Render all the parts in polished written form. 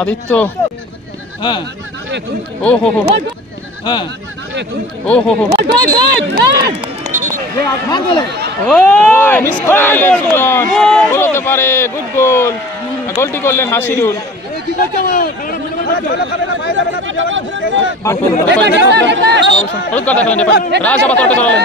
আদিত্য, ও হো হো, ও হো হো, মিস করলেন সুজন, গোল হতে পারে, গুড গোল। গোলটি করলেন হাসিরুল। রাজ আবার তর্কে জড়ালেন।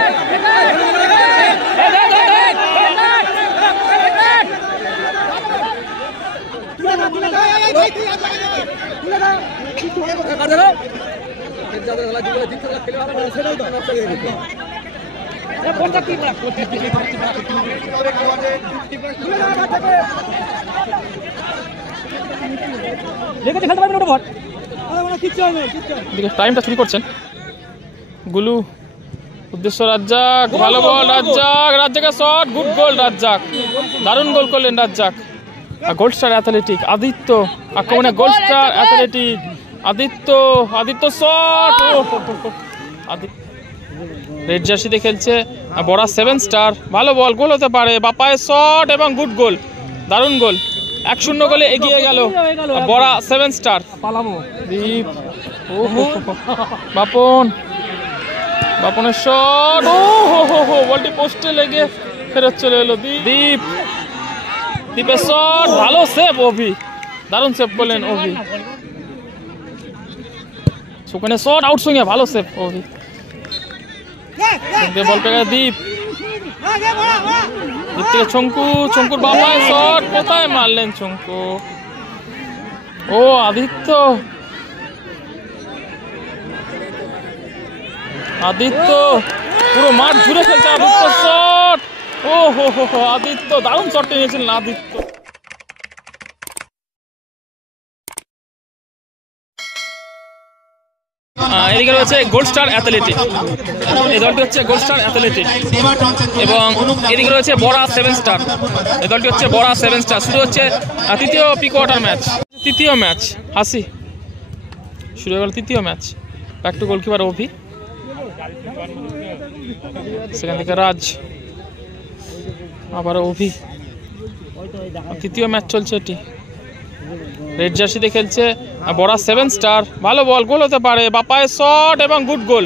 টাইমটা চুরি করছেন গুলু। উদ্দেশ্য রাজ্জাক, ভালো বল রাজ্জাক, রাজ্জাকের শট, গুড গোল রাজ্জাক, দারুণ গোল করলেন Razzak. Gold Star Athletic Aditya আক্রমণে, Gold Star Athletic Aditya, Aditya shot, red জার্সিতে খেলছে বড়া 7 স্টার, ভালো বল, গোল হতে পারে, বাপায়ের শট এবং গুড গোল, দারুণ গোল। 1-0 গোলে এগিয়ে গেল বড়া 7 স্টার। দীপ, বাপন, বাপনের শট, ও হো হো হো, বলটি পোস্টে লেগে ফেরত চলে এলো। দীপ, দীপের শট, ভালো সেভ অভি, দারুণ সেভ করলেন অভি। সুকনের শট আউট সুইংয়ে, ভালো সেভ অভি। বল পেয়ে দীপ, দীপ থেকে ছঙ্কু, ছঙ্কুর বাবায় শট, কোথায় মারলেন ছঙ্কু। ও আদিত্য, আদিত্য পুরো মাঠ জুড়ে ফেলছে আদিত্য, শট, ও হো হো হো, আদিত্য দারুণ শটটা নিয়েছিলেন আদিত্য। এদিকে রয়েছে গোল্ড স্টার অ্যাথলেটিক, এই দলটি হচ্ছে গোল্ড স্টার অ্যাথলেটিক, এবং এদিকে রয়েছে বড়া 7 স্টার, এই দলটি হচ্ছে বড়া 7 স্টার। শুরু হচ্ছে তৃতীয় প্রি কোয়ার্টার ম্যাচ, তৃতীয় ম্যাচ, হাসি শুরু হয়ে গেল তৃতীয় ম্যাচ। ব্যাক টু গোলকিপার অভি, সেখান থেকে রাজ, আবারও অভি। তৃতীয় ম্যাচ চলছে এটি, রেড জার্সিতে খেলছে বড়া 7 স্টার, ভালো বল, গোল হতে পারে, বাপায়ের শট এবং গুড গোল,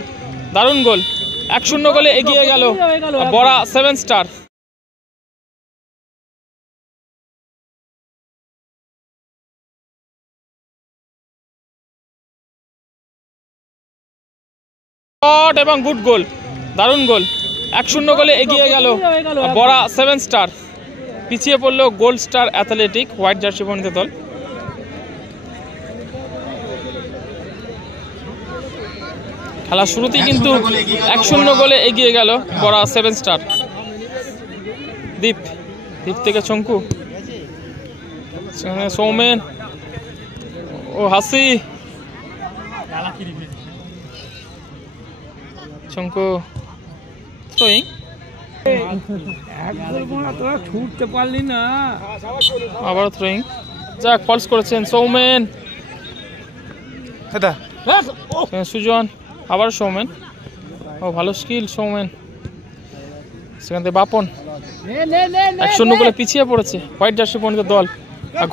দারুণ গোল। 1-0 গোলে এগিয়ে গেল বড়া 7 স্টার। শট এবং গুড গোল, দারুণ গোল। 1-0 গোলে এগিয়ে গেল বড়া 7 স্টার। পিছিয়ে পড়লো gold Star athletic, white jersey বর্ণিত দল। খেলা শুরুতেই কিন্তু 1-0 গোলে এগিয়ে গেল বড়া 7 স্টার। দীপ, দীপ থেকে ছঙ্কু, সৌমেন, ও হাসি, ছঙ্কু থ্রোয়িং, ছুটতে পারলি না, আবার থ্রোয়িং, যাক ফলস করেছেন সৌমেন, সুজন, আবার সৌমেন, ও ভালো স্কিল সৌমেন। সেখান থেকে বাপন, 1-0 গোলে পিছিয়ে পড়েছে হোয়াইট জার্সি বর্ণিত দল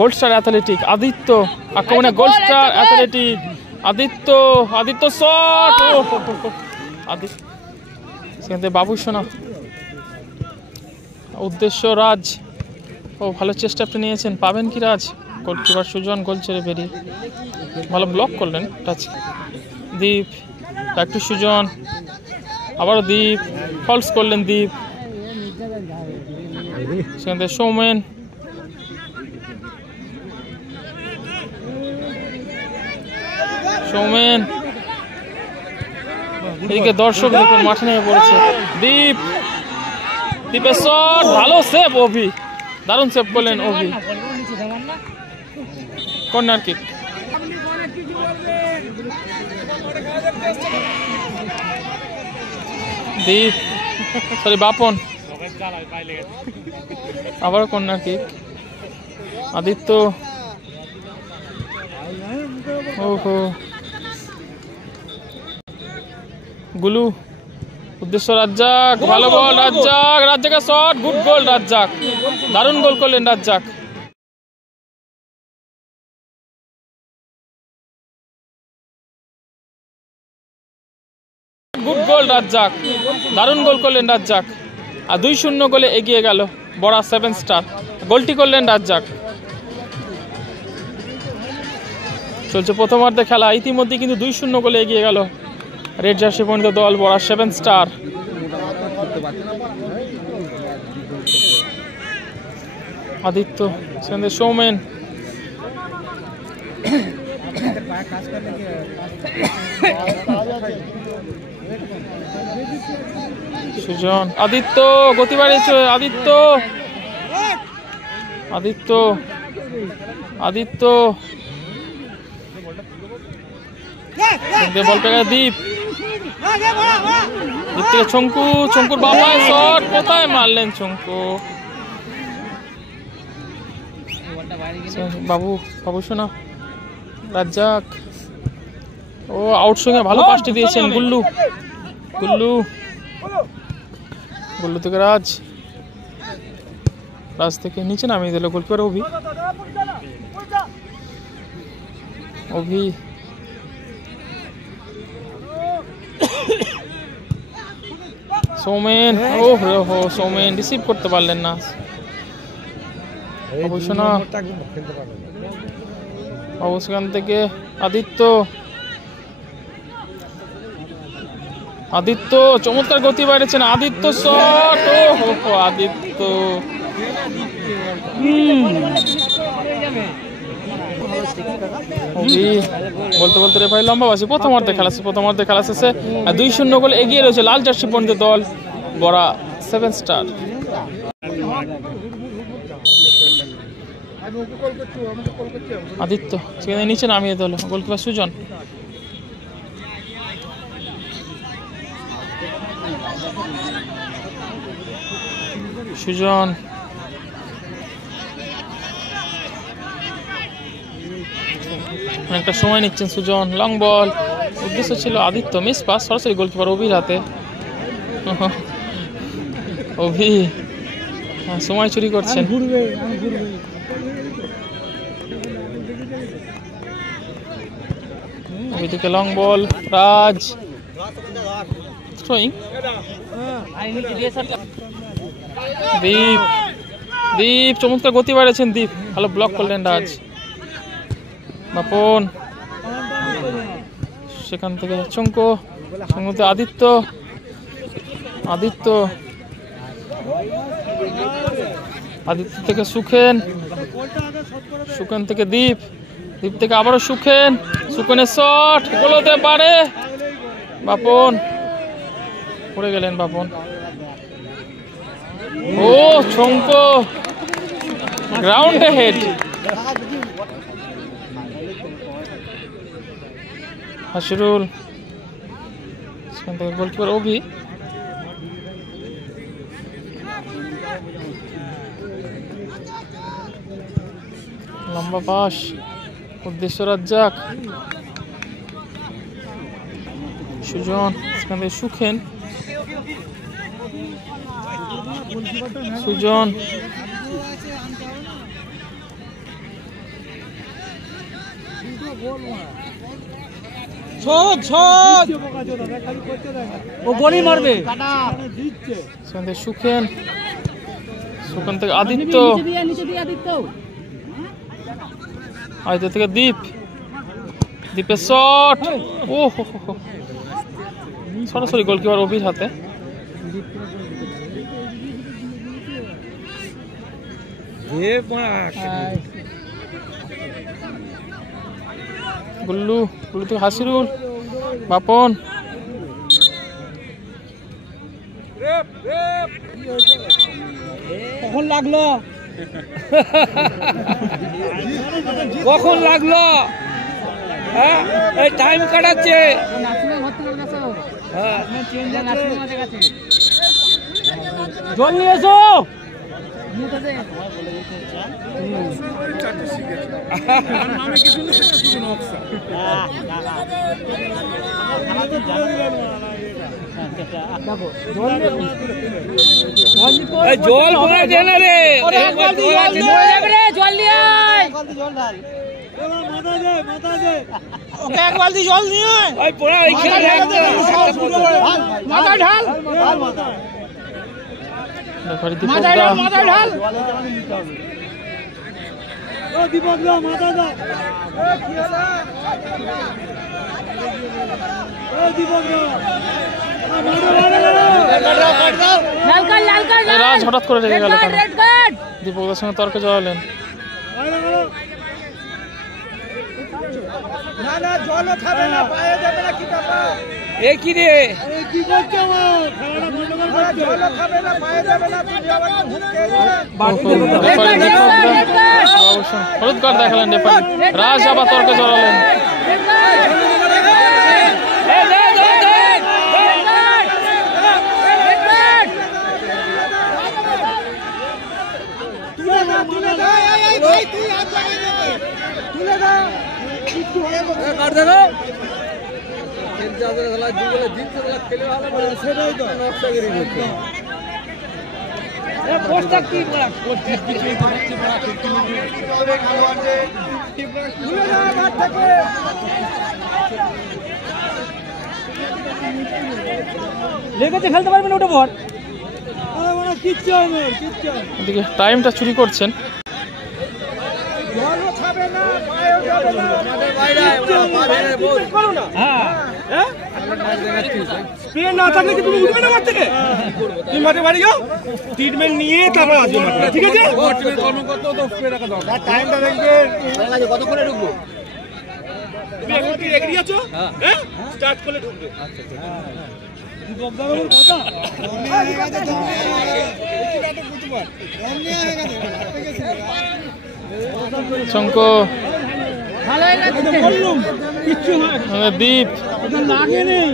গোল্ড স্টার অ্যাথলেটিক আদিত্য আক্রমণে, Gold Star Athletic Aditya, Aditya shot, Aditya. সেখান থেকে বাবু সোনা, উদ্দেশ্য রাজ, ও ভালো চেষ্টা আপনি নিয়েছেন, পাবেন কি রাজ। গোলকিপার সুজন গোল ছেড়ে বেরিয়ে, ভালো ব্লক করলেন টাচ। দীপ, একটু সুজন, আবারও দীপ, ফলস করলেন দীপ। সেখান থেকে সৌমেন, সৌমেন, এদিকে দর্শক দেখুন মাঠে নেমে পড়েছে। দীপ, দীপের শট, ভালো সেভ অভি, দারুণ সেভ করলেন অভি। কর্নার কিক, দীপ, সরি বাপন, আবার কর্নার কিক, আদিত্য, ওহো, গুলু, উদ্দেশ্য রাজ্জাক, ভালো বল রাজ্জাক, রাজ্জাকের শট, গুড গোল রাজ্জাক, দারুণ গোল করলেন রাজ্জাক। গুড গোল রাজ্জাক, দারুণ গোল করলেন রাজ্জাক, আর 2-0 গোলে এগিয়ে গেল বড়া 7 স্টার। গোলটি করলেন রাজ্জাক। চলছে প্রথমার্ধে খেলা, ইতিমধ্যে কিন্তু 2-0 গোলে এগিয়ে গেল রেড জার্সি পরিণত দল বড়া 7 স্টার। আদিত্য, সেখানে সৌমেন, সুজন, আদিত্য গতি বাড়িয়েছে, আদিত্য, আদিত্য, আদিত্য, বল পেয়ে দীপ, দীপ থেকে ছঙ্কু, ছঙ্কুর বাবায় শট, কোথায় মারলেন ছঙ্কু? বাবু, বাবু শোনা, রাজ্জাক, ও আউট সঙ্গে ভালো পাসটি দিয়েছেন গুল্লু, গুল্লু, গুল্লু থেকে রাজ, রাজ থেকে নিচে নামিয়ে দিল গোলকিপার অভি, অভি, সৌমেন, ও হো সৌমেন রিসিভ করতে পারলেন না। অবশ্য না, সেখান থেকে আদিত্য, আদিত্য চমৎকার গতি বাড়িয়েছেন, আদিত্য শট, ও হো আদিত্য, বলতে বলতে রেফারি লম্বা বাসি। প্রথমার্ধে খেলা শেষে 2-0 গোলে এগিয়ে রয়েছে লাল জার্সি পরিণত দল বড়া 7 স্টার। আদিত্য সেখানে নিচে নামিয়ে দিল গোলকিপার সুজন, সুজন, অনেকটা সময় নিচ্ছেন সুজন, লং বল, উদ্দেশ্য ছিল আদিত্য, মিস পাস, সরাসরি গোলকিপার অভির হাতে। অভি সময় চুরি করছেন, ওইদিকে লং বল, রাজ থ্রোয়িং, দীপ, দীপ চমৎকার গতি বাড়িয়েছেন দীপ, ভালো ব্লক করলেন রাজ, বাপন, সেখান থেকে চঙ্কু, চঙ্কুতে আদিত্য, আদিত্য, আদিত্য থেকে সুখেন, সুখেন থেকে দীপ, দীপ থেকে আবারও সুখেন, সুখেনের শট গোল হতে পারে, বাপন পড়ে গেলেন বাপন, ও চঙ্কু গ্রাউন্ডে হেড, হাসিরুল, সেখান থেকে গোলকিপার অভি, লম্বা পাস, উদ্দেশ্য রাজ্জাক, সুজন, সেখান থেকে সুখেন, সুজন, ও গোলই মারবে, সেখান থেকে সুখেন, সুখেন থেকে আদিত্য, আদিত্য থেকে দীপ, দীপের শট, ও হো হো, সরাসরি গোলকিপার অভির হাতে। গুল্লু, গুল্লু থেকে হাসিরুল, বাপন, কখন লাগলো, কখন লাগলো, হ্যাঁ এই টাইম কাটাচ্ছে, জল নিয়ে এসো, জল পড়ে দে না রে, জল নিয়ে ওকে এক বালতি জল নিয়ে ওই পোড়া এইখানে মাথা ঢাল রেফারি দীপক দা মাথা ঢাল ও দীপক দা মাথা দাও কি হলো ও দীপক দা রাজ হঠাৎ করে রেগে গেল কেন? দীপক দার সঙ্গে তর্কে জড়ালেন। না না জলও খাবে না, পায়ে যাবে না, কি ব্যাপার? এ কি রে, কি করছো আমার খেলাটা গন্ডগোল করছো? জলও খাবে না, পায়ে যাবে না, তুমি আবার হুমকে হলুদ কার্ড দেখালেন রেফারি। রাজ আবার তর্কে জড়ালেন। লেগেছে, খেলতে পারবেন ওটা বল। কিচ্ছু এদিকে টাইমটা চুরি করছেন। না থাকলে কি তুমি উঠবে না মাঠ থেকে? তুমি মাঠে বাড়ি যাও, ট্রিটমেন্ট নিয়ে তারপর আসবে মাঠে, ঠিক আছে? কর্মকর্তা তো স্প্রে রাখা দাও, টাইমটা দেখবে কত করে ঢুকবো। তুমি এখন কি রেডি আছো? হ্যাঁ, স্টার্ট করলে ঢুকবে। আচ্ছা ঠিক আছে। দীপক দা বল কথা শঙ্কো ভালো হয়ে গেছে, বললুম কিচ্ছু হয় দীপ এটা লাগে নেই।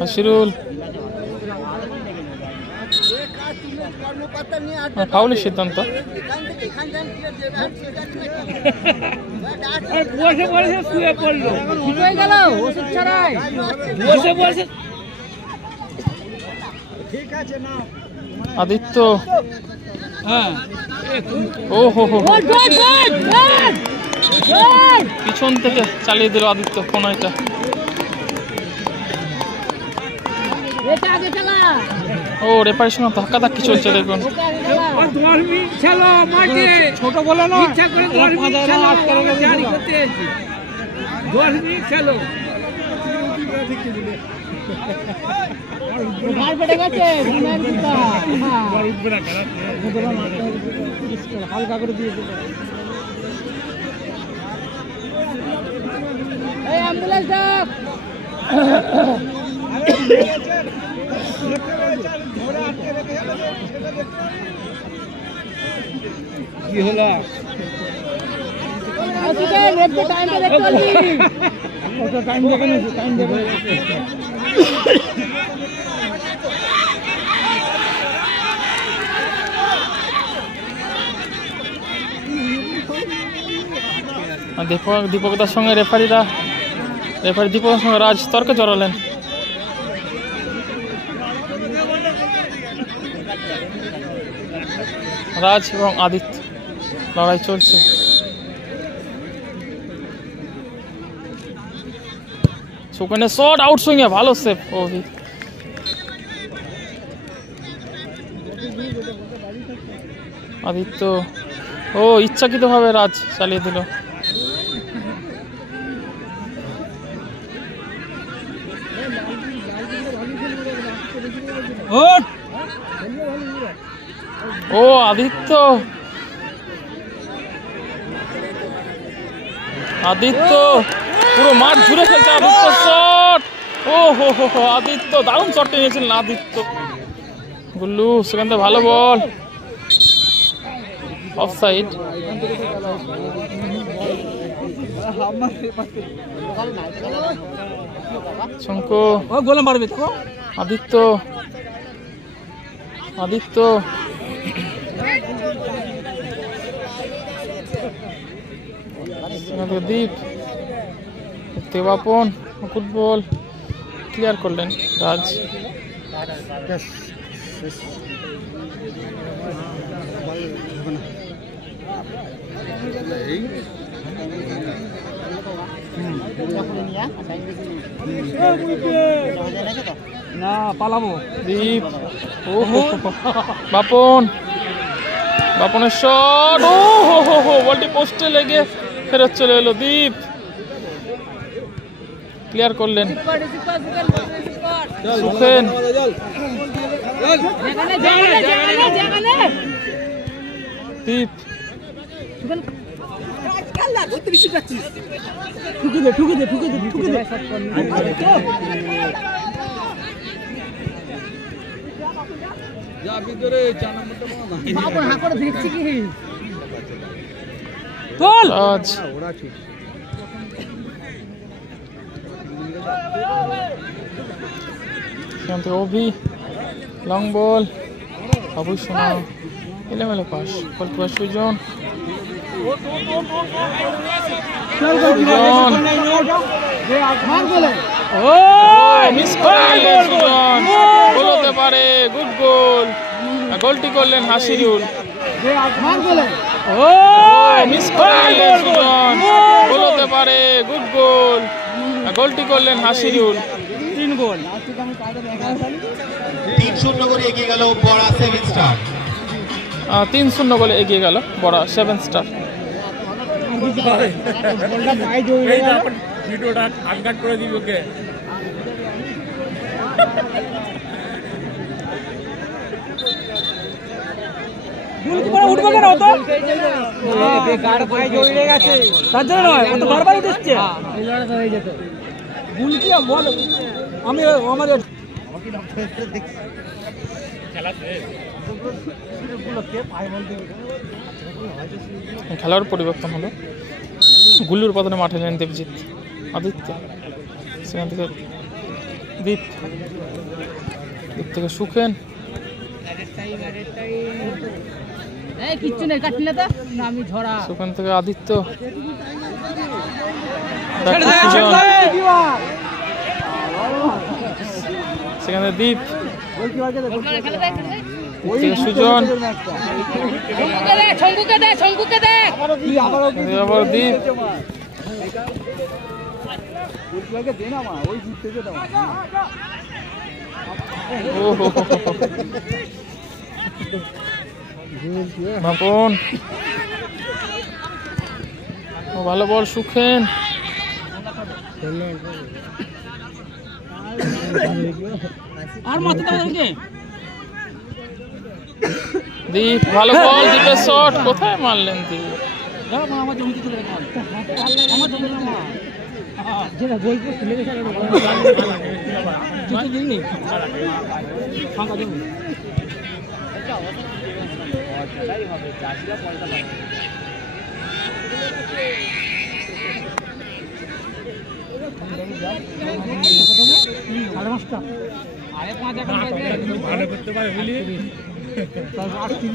হাসিরুল ফাউলের সিদ্ধান্ত। বসে বসে শুয়ে পড়লো, ঠিক হয়ে গেল ওষুধ ছাড়াই। বসে বসে ঠিক আছে না আদিত্য, হ্যাঁ ও হো হো পিছন থেকে চালিয়ে দিল আদিত্য কোনাইটা। ও রেফারির সঙ্গে ধাক্কাধাক্কি চলছে দেখুন। ছোট বলে না, হালকা করে দিয়েছে। অ্যাম্বুলেন্স ডাক। কি হলো? টাইম দেখে নিয়েছি, টাইম দেখে দীপকদার সঙ্গে রেফারি দীপকের সঙ্গে রাজ তর্কে জড়ালেন। রাজ এবং আদিত্য লড়াই চলছে। সুকনে শট আউট সুইংয়ে ভালো সেভ অভি। আদিত্য ও ইচ্ছাকৃতভাবে রাজ চালিয়ে দিল। ও আদিত্য পুরো মাঠ ঘুরে ফেলছে আদিত্য শট। ও হো হো হো আদিত্য দারুণ শটটা নিয়েছিলেন আদিত্য। গুল্লু সেখান থেকে ভালো বল, অফসাইড। শঙ্কু গোলে মারবে তো আদিত্য দীপ দেবাপন ফুটবল ক্লিয়ার করলেন রাজ। না পালাবো দীপ ওহো বাপন বাপনের শট ও হো হো হো বলটি পোস্টে লেগে ফেরত চলে এলো দীপ ক্লিয়ার করলেন সুখেন দীপ আজ এখান থেকে অভি লং বল বাবুই সোনা এলোমেলো পাস গোলকিপার সুজন মিস করলেন সুজন গোল হতে পারে গুড গোল গোলটি করলেন হাসিরুল মিস করলেন সুজন গোল হতে পারে গুড গোল গোলটি করলেন হাসিরুল 3 গোল 3-0 করে এগিয়ে গেল বড়া 7 স্টার 3-0 গোলে এগিয়ে গেল বড়া 7 স্টার ভিডিওটা আনকাট করে দিবি ওকে উঠবে কেন তো বেকার পায়ে জড়িয়ে গেছে তার জন্য নয় ও তো বারবার উঠছে এই লড়াটা হয়ে যেত ভুল কি বল আমি আমাদের খেলার পরিবর্তন হলো গুল্লুর পতনে মাঠে নেন দেবজিৎ আদিত্য সেখান থেকে দীপ দীপ থেকে সুখেন সুখেন থেকে আদিত্য সেখানে দীপ সুজন আবার দীপ বাপন ভালো বল সুখেন আর মাথা দীপ ভালো বল দীপের শট কোথায় মারলেন দীপ যেটা গোল পোস্ট লেগে গেছে ফাঁকা জমি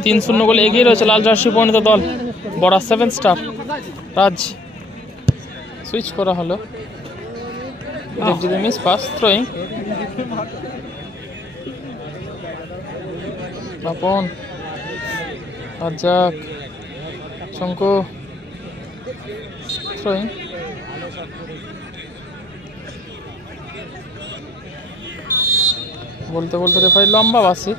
3-0 গোলে এগিয়ে রয়েছে লাল জার্সি পরিণত দল বড়া 7 স্টার রাজ সুইচ করা হলো Debjit miss pass throwing Bapan Razzak Shanku throwing বলতে বলতে রেফারি লম্বা বাসি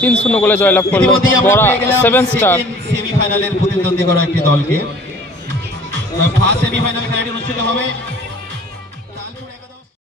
3-0 গোলে জয়লাভ করলো বড়া 7 স্টার সেমিফাইনালের প্রতিদ্বন্দ্বী করা একটি দলকে ফার্স্ট সেমিফাইনাল খেলাটি অনুষ্ঠিত হবে